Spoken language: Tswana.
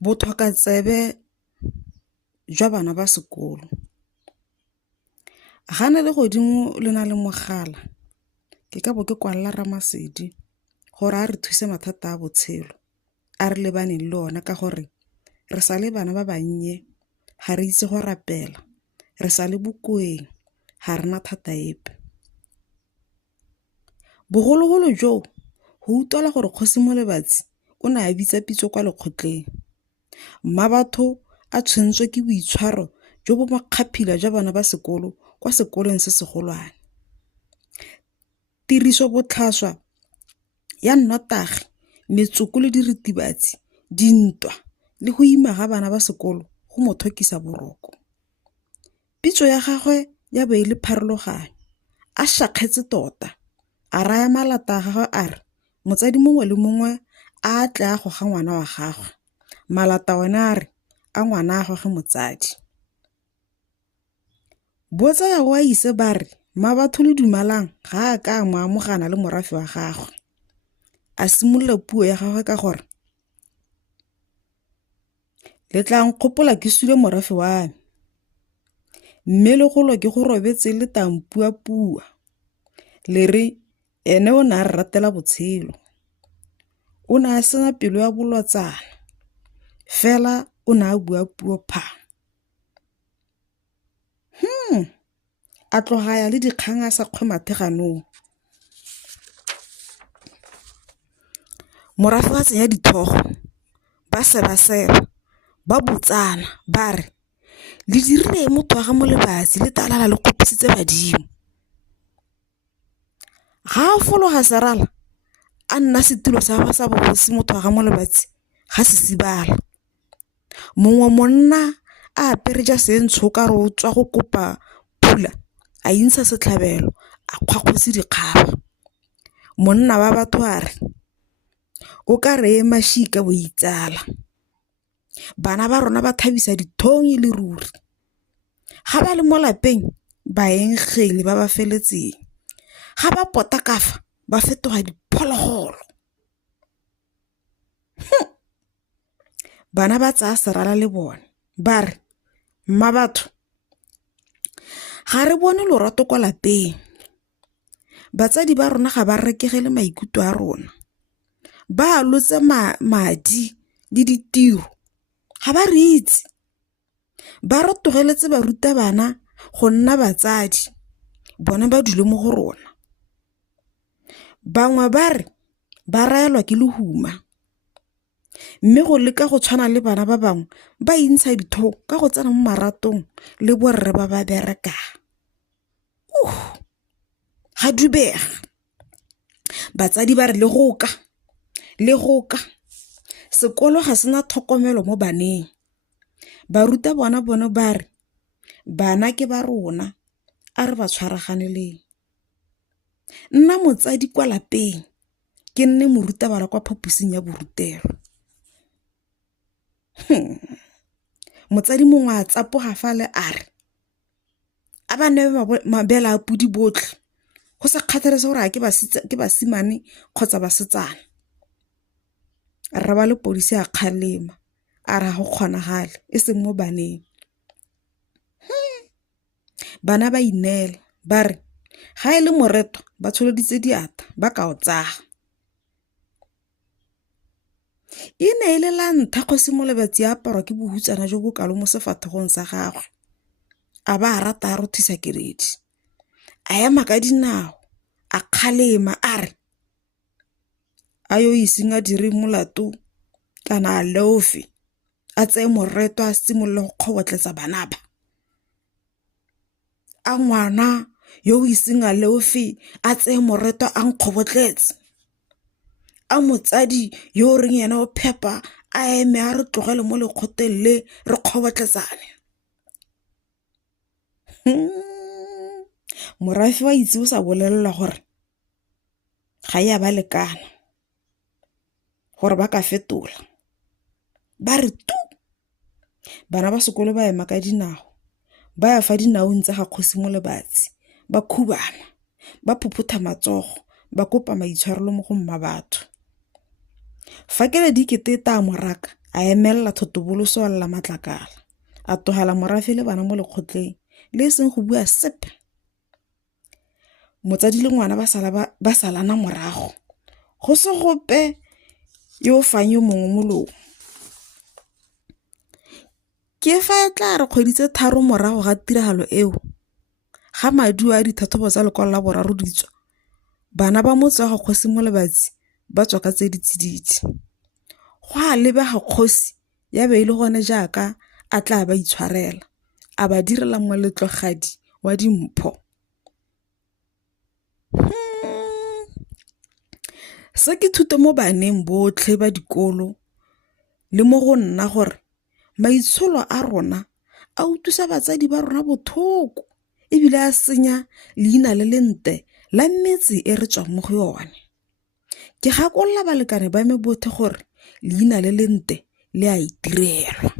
Botlhokatsebe jwa bana ba sekolo. Ga ne le godimo le na le mogala, ke ka bo ke kwalela Ramasedi gore a re thuse mathata a botshelo a re lebaneng le ona, ka gore re sa le bana ba bannye, ga re itse go rapela, re sa le bokoeng, ga rena thata epe. Bogologolo joo, go utlwala gore Kgosi Molebatsi o ne a bitsa pitso kwa lekgotleng. Mmabatho a tshwentswe ke boitshwaro jo bo makgaphila jwa bana ba sekolo kwa sekolong se segolwane. Tiriso botlhaswa ya nnotagi, metsoko le diritibatsi, dintwa le go ima ga bana ba sekolo go mo thokisa boroko. Pitso ya gagwe ya be e le pharologanyo, a šakgetse tota, a raya malata a gagwe a re motsadi mongwe le mongwe a tle a goga ngwana wa gagwe, malata one a re a ngwana a gagwe motsadi. Botsaya wa ise ba re Mmabatho le Dumalang ga a ka mo amogana le morafe wa gagwe. A simolola puo ya gagwe ka gore, le tla nkgopola ke sule morafe wa me, mme le golo ke go robetse le tampua-pua, le re ene o ne a re ratela botshelo. O ne a sena pelo ya bolotsana, fela o ne a bua puo pha. A tlogaya le dikgang a sa kgwemathe ganong. Morafe wa tsenya dithogo, ba seba-seba, ba botsana, ba re le dirile motho wa ga Molebatsi le talala le kgopisitse badimo. Ga a fologa serala, a nna setilo sa ba sa bogosi motho wa ga Molebatsi ga se sibala. Mongwe monna a apere ja sentsho ka re o tswa go kopa pula, a intsha setlhabelo, a kgwakgotse dikgaba. Monna wa batho a re o ka re mashika bo itsala. Bana ba rona ba thabisa dithong e le ruri. Ga ba le mo lapeng, baengeli ba ba feletseng. Ga ba pota ka fa, ba fetoga diphologolo. Bana ba tsaya serala le bone, ba re Mmabatho, ga re bone lorato kwa lapeng. Batsadi ba rona ga ba rekegele maikutlo a rona. Ba lotse madi le ditiro, ga ba re itse. Ba re togeletse barutabana go nna batsadi, bone ba dule mo go rona. Bangwe ba re ba raelwa ke lehuma, mme go leka go tshwana le bana ba bangwe ba intsha ditho ka go tsena mo maratong le borre ba ba bereka. Ga dubega. Batsadi ba re le goka. Sekolo ga sena tlhokomelo mo baneng. Baruta bona ba re bana ke ba rona, a re ba tshwaraganeleng. Nna motsadi kwa lapeng, ke nne morutabana kwa phaposing ya borutelo. Motsadi mongwe a tsapoga fale a re a ba newe mabele a podi botlhe, go sa kgathalese gore ke basimane kgotsa basetsana. Rra ba Lepodisi a kgalema a re go kgonagale, e seng mo baneng. Bana ba ineela ba re ga e le moretwa ba tsholeditse diatla ba ka o tsaga. E ne e le la ntlha Kgosi Molebatsi a aparwa ke bohutsana jo bo kalo mo sefatlhegong sa gagwe. A ba a rata a rothisa keredi, a ema ka dinao, a kgalema a re a yo iseng a dire molato kana a leofe, a tseye moretwa a simolola go kgobotletsa bana ba. A ngwana yo iseng a leofe a tseye moretwa a nkgobotletse. A motsadi yo reng yena o phepa a eme a re tlogele mo lekgoteng le re kgobotletsane. Morafe wa itse o sa bolelelwa gore ga ya ba lekana, gore ba ka fetola. Ba re tu. Bana ba sekolo ba ema ka dinao, ba ya fa dinaong tsa ga Kgosi Molebatsi, ba khubana, ba phuphutha matsogo, ba kopa maitshwarelo mo go Mmabatho. Fa Keledi e kete e taya moraka, a emelela thotoboloso wa lla matlakala, a togela morafe le bana mo lekgotleng le e seng go bua sepe. Motsadi le ngwana ba salana morago, go se gope yo fang yo mongwe molomo. Ke fa e tla re kgwedi tse 3 morago ga tiragalo eo, ga maduo a dithathobo tsa lekwalo la boraro di tswa, bana ba motse wa ga kgosi Molebatsi ba tswa ka tse ditsididi. Go a lebega kgosi ya be e le gone jaaka a tla ba itshwarela, a ba direla moletlogadi wa dimpho. Se ke thuto mo baneng botlhe ba dikolo le mo go nna gore maitsholo a rona a utusa batsadi ba rona bothoko ebile a senya leina le lente la metse e re tswang mo go yone. Ke gakolola balekane ba me bothe gore leina le lente le a itirelwa.